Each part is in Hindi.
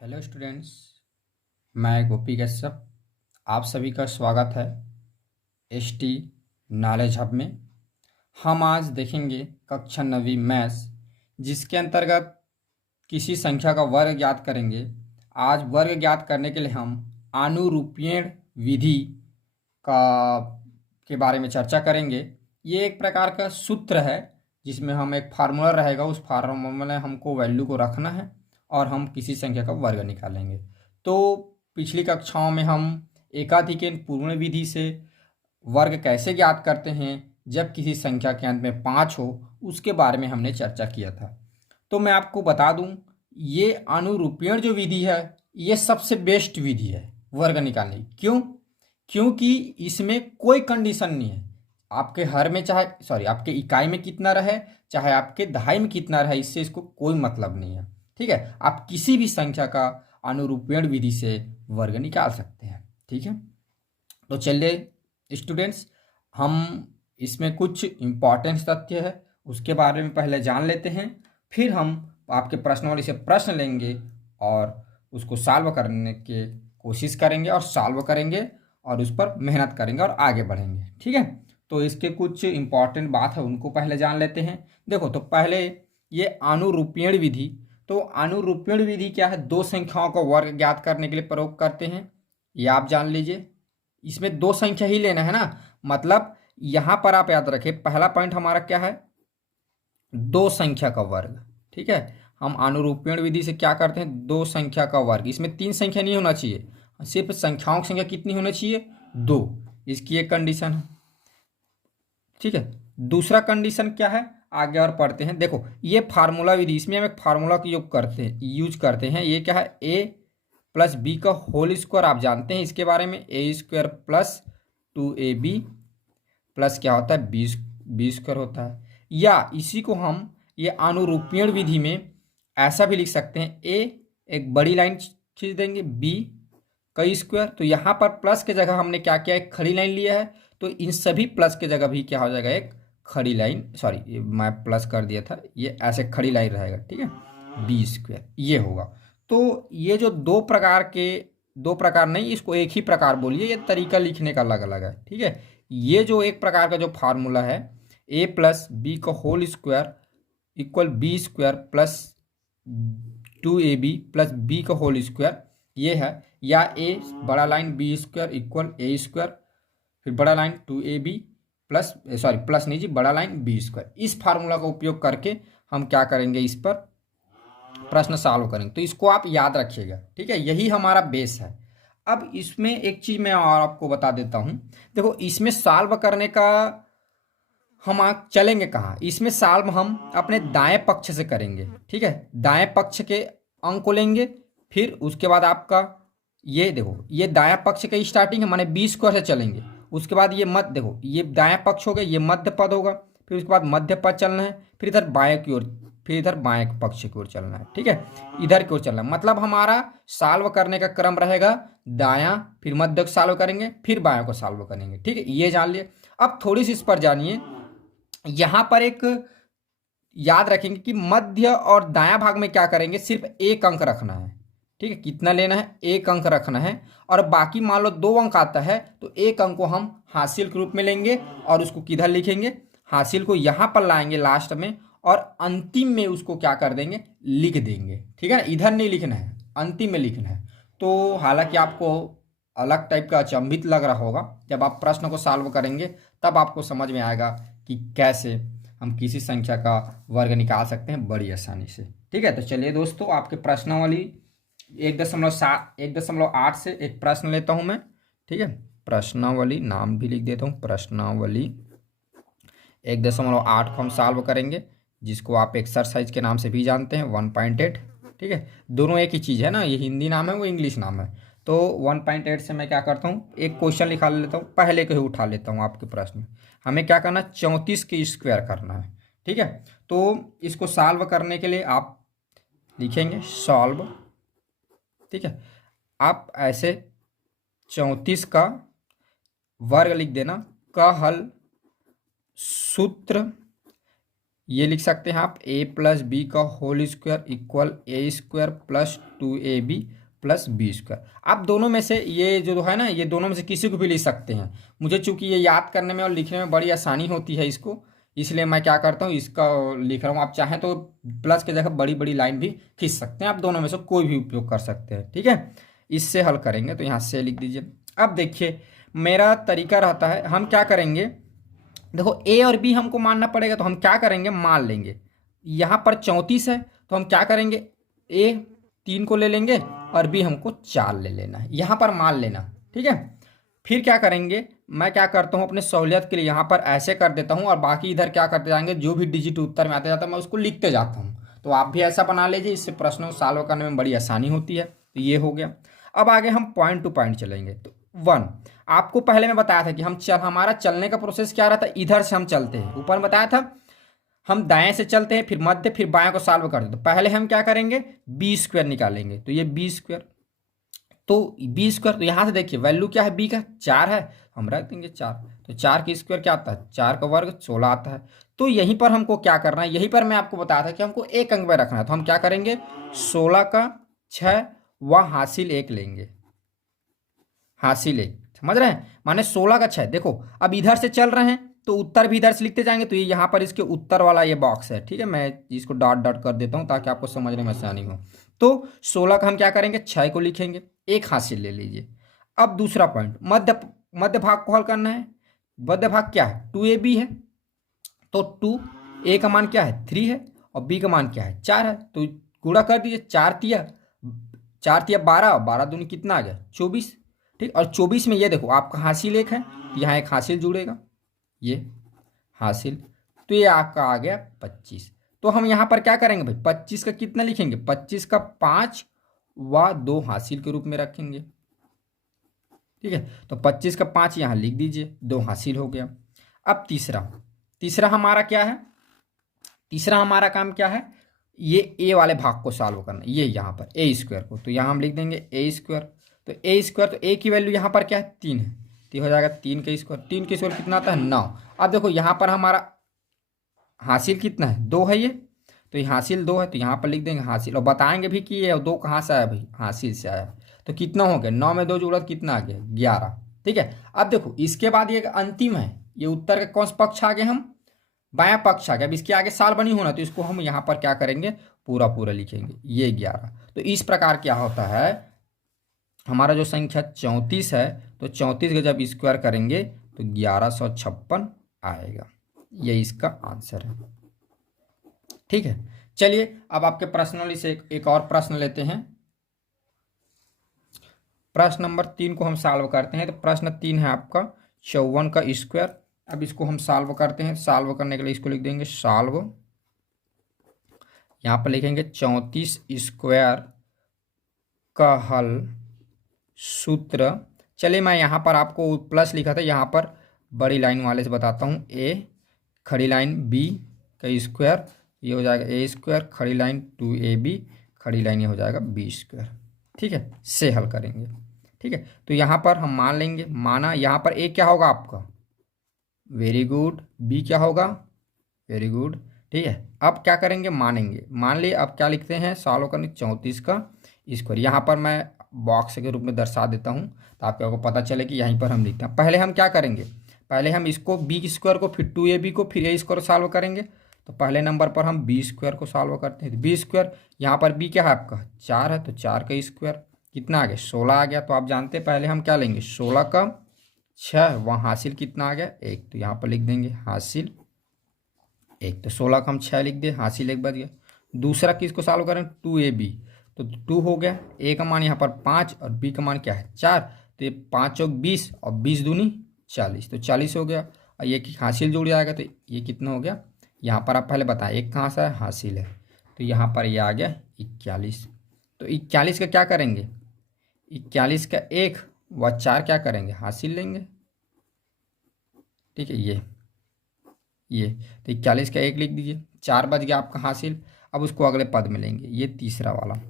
Hello students. मैं गोपी कश्यप। आप सभी का स्वागत है एसटी नॉलेज हब में। हम आज देखेंगे कक्षा 9वीं मैथ्स, जिसके अंतर्गत किसी संख्या का वर्ग ज्ञात करेंगे। आज वर्ग ज्ञात करने के लिए हम आनुरूप्यण विधि का के बारे में चर्चा करेंगे। ये एक प्रकार का सूत्र है जिसमें हम एक फार्मूला रहेगा, उस फार्मूला में हमको वैल्यू को रखना है और हम किसी संख्या का वर्ग निकालेंगे। तो पिछली कक्षाओं में हम एकाधिकन पूर्ण विधि से वर्ग कैसे ज्ञात करते हैं जब किसी संख्या के अंत में 5 हो, उसके बारे में हमने चर्चा किया था। तो मैं आपको बता दूं, ये अनुरूपण जो विधि है ये सबसे बेस्ट विधि है वर्ग निकालने की। क्यों? क्योंकि इसमें कोई कंडीशन नहीं है। आपके हर में आपके इकाई में कितना रहे, चाहे आपके दहाई में कितना रहे, इससे इसको कोई मतलब नहीं है। ठीक है, आप किसी भी संख्या का अनुरूपण विधि से वर्ग निकाल सकते हैं। ठीक है, तो चलिए स्टूडेंट्स, हम इसमें कुछ इम्पॉर्टेंट तथ्य है उसके बारे में पहले जान लेते हैं, फिर हम आपके प्रश्नवाली से प्रश्न लेंगे और उसको सॉल्व करने की कोशिश करेंगे और सॉल्व करेंगे और उस पर मेहनत करेंगे और आगे बढ़ेंगे। ठीक है, तो इसके कुछ इम्पॉर्टेंट बात है उनको पहले जान लेते हैं। देखो, तो पहले ये अनुरूपण विधि। तो अनुरूपण विधि क्या है? दो संख्याओं का वर्ग ज्ञात करने के लिए प्रयोग करते हैं, ये आप जान लीजिए। इसमें दो संख्या ही लेना है ना, मतलब यहां पर आप याद रखें, पहला पॉइंट हमारा क्या है? दो संख्या का वर्ग। ठीक है, हम अनुरूपण विधि से क्या करते हैं? दो संख्या का वर्ग। इसमें तीन संख्या नहीं होना चाहिए, सिर्फ संख्याओं की संख्या कितनी होनी चाहिए? दो। इसकी एक कंडीशन है। ठीक है, दूसरा कंडीशन क्या है? आगे और पढ़ते हैं। देखो, ये फार्मूला विधि, इसमें हम एक फार्मूला का यूज करते हैं। ये क्या है? ए प्लस बी का होल स्क्वायर। आप जानते हैं इसके बारे में, ए स्क्वायर प्लस 2ab प्लस क्या होता है? बी स्क्वायर होता है। या इसी को हम ये अनुरूपण विधि में ऐसा भी लिख सकते हैं, ए एक बड़ी लाइन खींच देंगे, बी का स्क्वायर। तो यहाँ पर प्लस के जगह हमने क्या किया? एक खड़ी लाइन लिया है, तो इन सभी प्लस के जगह भी क्या हो जाएगा? एक खड़ी लाइन। सॉरी, मैं प्लस कर दिया था, ये ऐसे खड़ी लाइन रहेगा। ठीक है, बी स्क्वायर ये होगा। तो ये जो दो प्रकार नहीं, इसको एक ही प्रकार बोलिए, ये तरीका लिखने का अलग अलग है। ठीक है, ये जो एक प्रकार का जो फार्मूला है, ए प्लस बी का whole square equal B square plus 2ab plus B का होल स्क्वायर, ये है। या ए बड़ा लाइन बी स्क्वायर इक्वल ए स्क्वायर, फिर बड़ा लाइन 2ab प्लस प्लस नहीं जी, बड़ा लाइन बी स्क्वायर। इस फार्मूला का उपयोग करके हम क्या करेंगे? इस पर प्रश्न सॉल्व करेंगे। तो इसको आप याद रखिएगा। ठीक है, यही हमारा बेस है। अब इसमें एक चीज मैं और आपको बता देता हूं। देखो, इसमें सॉल्व करने का हम चलेंगे कहाँ? इसमें सॉल्व हम अपने दाएं पक्ष से करेंगे। ठीक है, दाएं पक्ष के अंक को लेंगे, फिर उसके बाद आपका ये देखो, ये दायां पक्ष का स्टार्टिंग है, माने बी स्क्वायर से चलेंगे। उसके बाद ये मध्य, देखो ये दायां पक्ष हो गया, ये मध्य पद होगा, फिर उसके बाद मध्य पद चलना है, फिर इधर बाएं की ओर, फिर इधर बाएं पक्ष की ओर चलना है। ठीक है, इधर की ओर चलना है। मतलब हमारा सॉल्व करने का क्रम रहेगा, दायां फिर मध्य को सॉल्व करेंगे, फिर बायां को सॉल्व करेंगे। ठीक है, ये जान लिए। अब थोड़ी सी इस पर जानिए। यहां पर एक याद रखेंगे कि मध्य और दायां भाग में क्या करेंगे? सिर्फ एक अंक रखना है। ठीक है, कितना लेना है? एक अंक रखना है। और बाकी मान लो दो अंक आता है, तो एक अंक को हम हासिल के रूप में लेंगे और उसको किधर लिखेंगे? हासिल को यहां पर लाएंगे लास्ट में, और अंतिम में उसको क्या कर देंगे? लिख देंगे। ठीक है ना, इधर नहीं लिखना है, अंतिम में लिखना है। तो हालांकि आपको अलग टाइप का अचंभित लग रहा होगा, जब आप प्रश्न को सॉल्व करेंगे तब आपको समझ में आएगा कि कैसे हम किसी संख्या का वर्ग निकाल सकते हैं बड़ी आसानी से। ठीक है, तो चलिए दोस्तों, आपके प्रश्नावली 1.8 से एक प्रश्न लेता हूं मैं। ठीक है, प्रश्नावली नाम भी लिख देता हूं, प्रश्नावली 1.8 को हम सॉल्व करेंगे, जिसको आप एक्सरसाइज के नाम से भी जानते हैं, 1.8। ठीक है, दोनों एक ही चीज़ है ना, ये हिंदी नाम है, वो इंग्लिश नाम है। तो 1.8 से मैं क्या करता हूँ? एक क्वेश्चन लिखा लेता हूँ, पहले को ही उठा लेता हूँ आपके प्रश्न। हमें क्या करना? 34 के स्क्वायर करना है। ठीक है, तो इसको सॉल्व करने के लिए आप लिखेंगे सॉल्व। ठीक है, आप ऐसे 34 का वर्ग लिख देना, का हल सूत्र ये लिख सकते हैं आप a प्लस बी का होल स्क्वायर इक्वल ए square plus 2ab plus b square. आप दोनों में से ये जो है ना, ये दोनों में से किसी को भी लिख सकते हैं। मुझे चूंकि ये याद करने में और लिखने में बड़ी आसानी होती है इसको, इसलिए मैं क्या करता हूँ इसका लिख रहा हूँ। आप चाहें तो प्लस की जगह बड़ी बड़ी लाइन भी खींच सकते हैं, आप दोनों में से कोई भी उपयोग कर सकते हैं। ठीक है, इससे हल करेंगे तो यहाँ से लिख दीजिए। अब देखिए मेरा तरीका रहता है, हम क्या करेंगे, देखो ए और बी हमको मानना पड़ेगा, तो हम क्या करेंगे, मान लेंगे। यहाँ पर 34 है तो हम क्या करेंगे, ए 3 को ले लेंगे और बी हमको 4 ले लेना है, यहाँ पर मान लेना। ठीक है, फिर क्या करेंगे, मैं क्या करता हूँ अपने सहूलियत के लिए यहाँ पर ऐसे कर देता हूँ और बाकी इधर क्या करते जाएंगे, जो भी डिजिट उत्तर में आते जाता है मैं उसको लिखते जाता हूँ। तो आप भी ऐसा बना लीजिए, इससे प्रश्नों को सॉल्व करने में बड़ी आसानी होती है। तो ये हो गया। अब आगे हम पॉइंट टू पॉइंट चलेंगे। तो 1, आपको पहले मैं बताया था कि हमारा चलने का प्रोसेस क्या रहता है, इधर से हम चलते हैं। ऊपर बताया था हम दाएं से चलते हैं, फिर मध्य, फिर बाएं को सॉल्व करते हैं। तो पहले हम क्या करेंगे, बी स्क्वायर निकालेंगे। तो ये बी स्क्वायर, तो बी स्क्वायर, तो यहाँ से देखिए वैल्यू क्या है बी का, 4 है, हम रख देंगे 4। तो 4 की स्क्वायर क्या आता है, 4 का वर्ग 16 आता है। तो यहीं पर हमको क्या करना है, यहीं पर मैं आपको बताया था कि हमको एक अंक में रखना है। तो हम क्या करेंगे, 16 का 6 व हासिल 1 लेंगे, हासिल 1, समझ रहे हैं, माने 16 का 6। देखो अब इधर से चल रहे हैं तो उत्तर भी इधर से लिखते जाएंगे। तो ये यहाँ पर इसके उत्तर वाला ये बॉक्स है। ठीक है, मैं इसको डॉट डॉट कर देता हूँ ताकि आपको समझने में आसानी हो। तो 16 का हम क्या करेंगे, 6 को लिखेंगे, 1 हासिल ले लीजिए। अब दूसरा पॉइंट, मध्य भाग को हल करना है। मध्य भाग क्या है, 2ab है। तो 2 a का मान क्या है, 3 है, और b का मान क्या है, 4 है। तो गुणा कर दीजिए, 4 तिया 12, 12 दूनी कितना आ गया, 24। ठीक, और 24 में ये देखो आपका हासिल 1 है, तो यहाँ एक हासिल जुड़ेगा, ये हासिल, तो ये आपका आ गया 25। तो हम यहाँ पर क्या करेंगे भाई, 25 का कितना लिखेंगे, 25 का 5 व 2 हासिल के रूप में रखेंगे। ठीक है, तो 25 का 5 यहाँ लिख दीजिए, 2 हासिल हो गया। अब तीसरा हमारा क्या है, तीसरा हमारा काम क्या है, ये ए वाले भाग को सॉल्व करना, ये यहाँ पर ए स्क्वायर को। तो यहाँ हम लिख देंगे ए स्क्वायर। तो ए स्क्वायर, तो ए की वैल्यू यहाँ पर क्या है, 3 है, तो हो जाएगा 3 का स्क्वायर। 3 का स्क्वायर कितना आता है, 9। अब देखो यहाँ पर हमारा हासिल कितना है, 2 है ये, तो ये हासिल 2 है, तो यहाँ पर लिख देंगे हासिल, और बताएंगे भी कि ये 2 कहाँ से आया भाई, हासिल से आया। तो कितना हो गया, 9 में 2 जोड़ा तो कितना आ गया, 11। ठीक है, अब देखो इसके बाद ये अंतिम है, ये उत्तर का कौन सा पक्ष आ गया, हम बायां पक्ष आ गया। अब इसके आगे साल बनी होना, तो इसको हम यहाँ पर क्या करेंगे, पूरा पूरा लिखेंगे, ये 11। तो इस प्रकार क्या होता है, हमारा जो संख्या 34 है, तो 34 का जब स्क्वायर करेंगे तो 1156 आएगा। ये इसका आंसर है। ठीक है, चलिए अब आपके प्रश्नावली से एक और प्रश्न लेते हैं। प्रश्न नंबर 3 को हम सॉल्व करते हैं। तो प्रश्न 3 है आपका 54 का स्क्वायर। अब इसको हम सॉल्व करते हैं। सॉल्व करने के लिए इसको लिख देंगे सॉल्व, यहाँ पर लिखेंगे 34 स्क्वायर का हल सूत्र। चलिए मैं यहाँ पर आपको प्लस लिखा था, यहाँ पर बड़ी लाइन वाले से बताता हूँ, ए खड़ी लाइन बी का स्क्वायर, ये हो जाएगा ए स्क्वायर, खड़ी लाइन 2ab, खड़ी लाइन ये हो जाएगा बी स्क्वायर। ठीक है, से हल करेंगे। ठीक है, तो यहाँ पर हम मान लेंगे, माना यहाँ पर ए क्या होगा आपका, वेरी गुड, बी क्या होगा, वेरी गुड। ठीक है, अब क्या करेंगे, मानेंगे, मान लिए। अब क्या लिखते हैं, सॉल्व करने 34 का स्क्वायर, यहाँ पर मैं बॉक्स के रूप में दर्शा देता हूँ तो आपको पता चले कि यहीं पर हम लिखते हैं। पहले हम क्या करेंगे, पहले हम इसको बी स्क्वायर को, फिर 2ab को, फिर ए स्क्वायर सॉल्व करेंगे। तो पहले नंबर पर हम बी स्क्वायर को सॉल्व करते हैं। तो बी स्क्वायर, यहाँ पर बी क्या है आपका, 4 है, तो 4 का स्क्वायर कितना आ गया, 16 आ गया। तो आप जानते हैं पहले हम क्या लेंगे, 16 का 6, वहाँ हासिल कितना आ गया, 1, तो यहाँ पर लिख देंगे हासिल 1। तो 16 का हम 6 लिख दिए, हासिल 1 बच गया। दूसरा किसको सॉल्व करें, 2ab, तो 2 हो गया, ए का मान यहाँ पर 5 और बी का मान क्या है 4, तो ये 5 चौक 20 और 20 दूनी 40, तो 40 हो गया। और ये हासिल जुड़ जाएगा, तो ये कितना हो गया, यहाँ पर आप पहले बताएं एक कहाँ से है, हासिल है, तो यहाँ पर ये आ गया 41। तो 41 का क्या करेंगे, 41 का 1 व 4 क्या करेंगे, हासिल लेंगे। ठीक है, ये तो 41 का 1 लिख दीजिए, 4 बच गया आपका हासिल। अब उसको अगले पद में लेंगे, ये तीसरा वाला,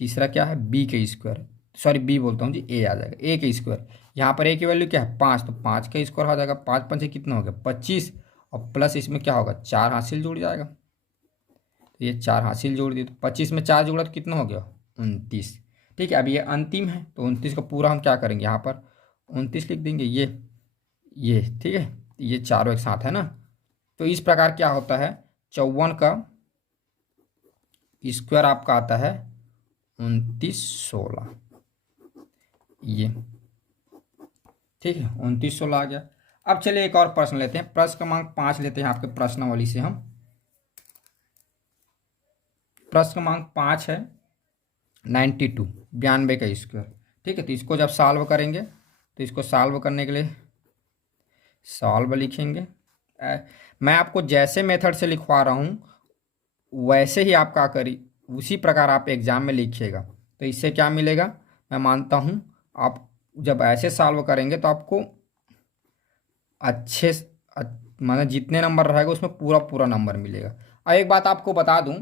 तीसरा क्या है, बी के स्क्वायर, सॉरी बी बोलता हूँ जी, ए आ जाएगा, ए के स्क्वायर। यहाँ पर ए की वैल्यू क्या है 5, तो 5 का स्क्वायर हो जाएगा, 5 5 से कितना हो गया 25, और प्लस इसमें क्या होगा, 4 हासिल जुड़ जाएगा। तो ये 4 हासिल जोड़ दिए तो 25 में 4 जोड़ा तो कितना हो गया, 29। ठीक है, अब ये अंतिम है तो 29 का पूरा हम क्या करेंगे, यहाँ पर 29 लिख देंगे। ये ठीक है, ये चारों एक साथ है ना। तो इस प्रकार क्या होता है, 54 का स्क्वायर आपका आता है 2916। ये ठीक है, 2916 आ गया। अब चलिए एक और प्रश्न लेते हैं, प्रश्न क्रमांक 5 लेते हैं आपके प्रश्नावली से हम। प्रश्न क्रमांक 5 है 92, 92 का स्क्वायर। ठीक है, तो इसको जब सॉल्व करेंगे तो इसको सॉल्व करने के लिए सॉल्व लिखेंगे। मैं आपको जैसे मेथड से लिखवा रहा हूँ वैसे ही आप क्या करी, उसी प्रकार आप एग्जाम में लिखिएगा। तो इससे क्या मिलेगा, मैं मानता हूँ आप जब ऐसे सॉल्व करेंगे तो आपको अच्छे माने जितने नंबर रहेगा उसमें पूरा पूरा नंबर मिलेगा। और एक बात आपको बता दूं,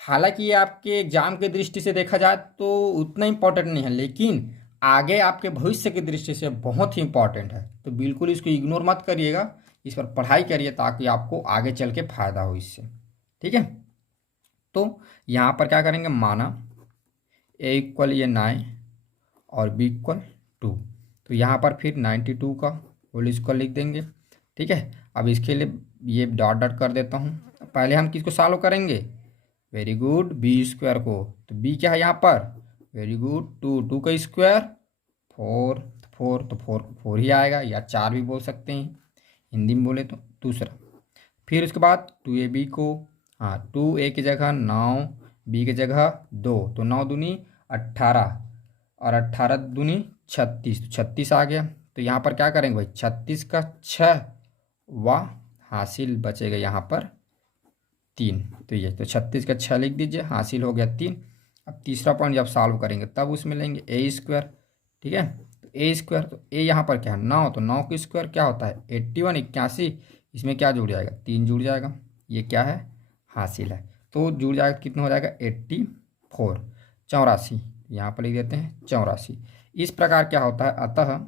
हालांकि ये आपके एग्जाम की दृष्टि से देखा जाए तो उतना इम्पोर्टेंट नहीं है, लेकिन आगे आपके भविष्य की दृष्टि से बहुत ही इम्पोर्टेंट है। तो बिल्कुल इसको इग्नोर मत करिएगा, इस पर पढ़ाई करिए ताकि आपको आगे चल के फायदा हो इससे। ठीक है, तो यहाँ पर क्या करेंगे, माना ए इक्वल ये 9 और बी इक्वल 2। तो यहाँ पर फिर 92 का होल स्क्वायर लिख देंगे। ठीक है, अब इसके लिए ये डॉट डॉट कर देता हूँ। पहले हम किसको सॉल्व करेंगे, वेरी गुड, बी स्क्वायर को। तो बी क्या है यहाँ पर, वेरी गुड, 2 का स्क्वायर 4, 4 तो 4 ही आएगा, या 4 भी बोल सकते हैं हिंदी में बोले तो। दूसरा फिर उसके बाद 2ab को, हाँ 2a की जगह 9, बी की जगह 2, तो 9 दूनी 18 और 18 दूनी 36, तो 36 आ गया। तो यहाँ पर क्या करेंगे भाई, 36 का 6 व हासिल बचेगा यहाँ पर 3। तो ये तो 36 का 6 लिख दीजिए, हासिल हो गया 3। अब तीसरा पॉइंट जब सॉल्व करेंगे तब उसमें लेंगे ए स्क्वायर। ठीक है, तो ए स्क्वायर, तो ए यहाँ पर क्या है 9, तो 9 का स्क्वायर क्या होता है 81, 81। इसमें क्या जुड़ जाएगा, 3 जुड़ जाएगा, ये क्या है हासिल है। तो जुड़ जाएगा, कितना हो जाएगा 84, 84 यहाँ पर लिख देते हैं 84। इस प्रकार क्या होता है, अतः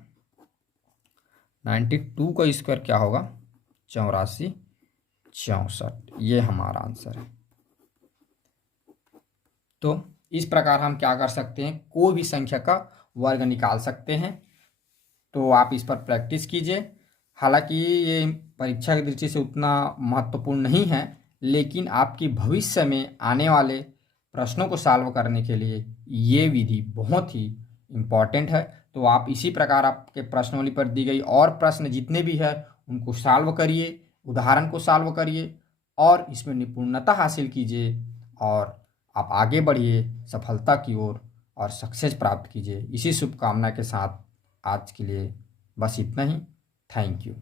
92 का स्क्वायर क्या होगा 84, 64, ये हमारा आंसर है। तो इस प्रकार हम क्या कर सकते हैं, कोई भी संख्या का वर्ग निकाल सकते हैं। तो आप इस पर प्रैक्टिस कीजिए। हालांकि ये परीक्षा की दृष्टि से उतना महत्वपूर्ण नहीं है, लेकिन आपकी भविष्य में आने वाले प्रश्नों को सॉल्व करने के लिए ये विधि बहुत ही इम्पॉर्टेंट है। तो आप इसी प्रकार आपके प्रश्नावली पर दी गई और प्रश्न जितने भी है उनको सॉल्व करिए, उदाहरण को सॉल्व करिए और इसमें निपुणता हासिल कीजिए, और आप आगे बढ़िए सफलता की ओर और सक्सेस प्राप्त कीजिए। इसी शुभकामना के साथ आज के लिए बस इतना ही। Thank you.